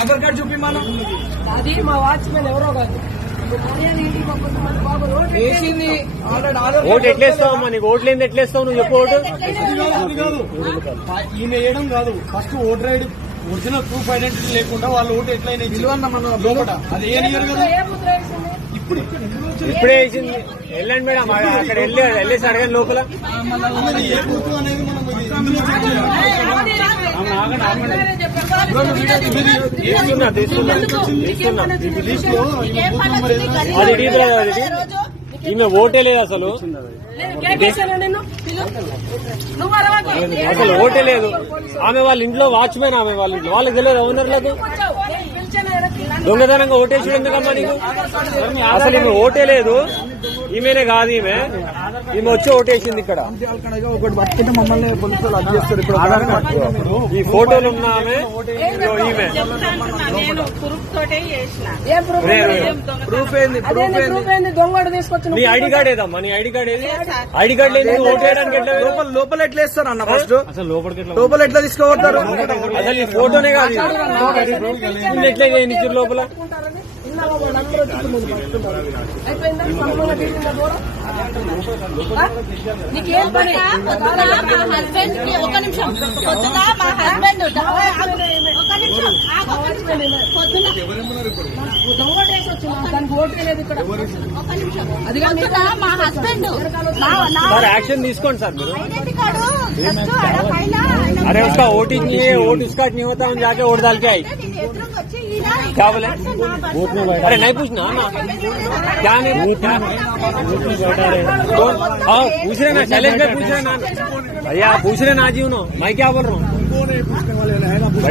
Aadhaar card చూపి మనం అది మా వాచ్మెన్ ఎవరో కాదు వేసింది ఓటు ఎట్లేస్తావమ్మా? నీకు ఓట్లు ఏంది ఎట్లేస్తావు? నువ్వు చెప్పు ఓటు. ఈయన వేయడం కాదు, first voter ID original proof identity లేకుండా వాళ్ళు ఓటు ఎట్లయినా విలువన్న మన లోపల అది ఏ నియర్ కదా ఇప్పుడే వేసింది. వెళ్ళండి మేడం, అక్కడ వెళ్ళేసి అడగండి లోపల. ఏ ప్రూఫ్ అనేది మనం తీసుకున్నా అది డీజిల్ అది ఈమె ఓటే లేదు అసలు ఓటే లేదు. ఆమె వాళ్ళ ఇంట్లో వాచ్మెన్, ఆమె వాళ్ళ ఇంట్లో వాళ్ళకి తెలియదు ఓనర్లకు. దొంగతనంగా ఓటేసి ఎందుకమ్మా నీకు? అసలు ఈమె ఓటే లేదు. ఈమెనే కాదు, ఈమె వచ్చి ఓటేసింది ఇక్కడ. ఒకటి పట్టుకుంటే మమ్మల్ని పోలీసులు అది చేస్తారు. ఇప్పుడు ఈ ఫోటోలు ఉన్న ఆమె ఈమె ప్రూఫ్ ఏంది? దొంగడు తీసుకొచ్చి నీ ఐడి కార్డ్ ఏదమ్మా? నీ ఐడి కార్డ్ ఏది? ఐడి కార్డ్ లేదు ఓటు వేయడానికి ఎట్లా? లోపల ఎట్లా వేస్తారు అన్న? ఫస్ట్ అసలు లోపల ఎట్లా తీసుకోవద్దారు? అసలు ఈ ఫోటోనే కాదు, ఎట్లా చేయనిచ్చారు లోపల? నీకేం పని? హస్బెండ్ ఒక నిమిషం పొద్దున మా హస్బెండ్ దానికి ఓటు లేదు ఇక్కడ. అది పొద్దున మా హస్బెండ్ సార్ యాక్షన్ తీసుకోండి సార్ మీరు. ఐడెంటిటీ కార్డు పైన अरे उसका वोट ही नहीं है, वोट उसका नहीं होता, हम जाके वोट डाल के आई. क्या बोले? अरे नहीं पूछना ना, क्या नहीं क्या? हाँ पूछ रहे ना, शैलेश में पूछ रहे ना भैया, पूछ रहे ना जी उन्होंने. मैं क्या बोल रहा हूँ?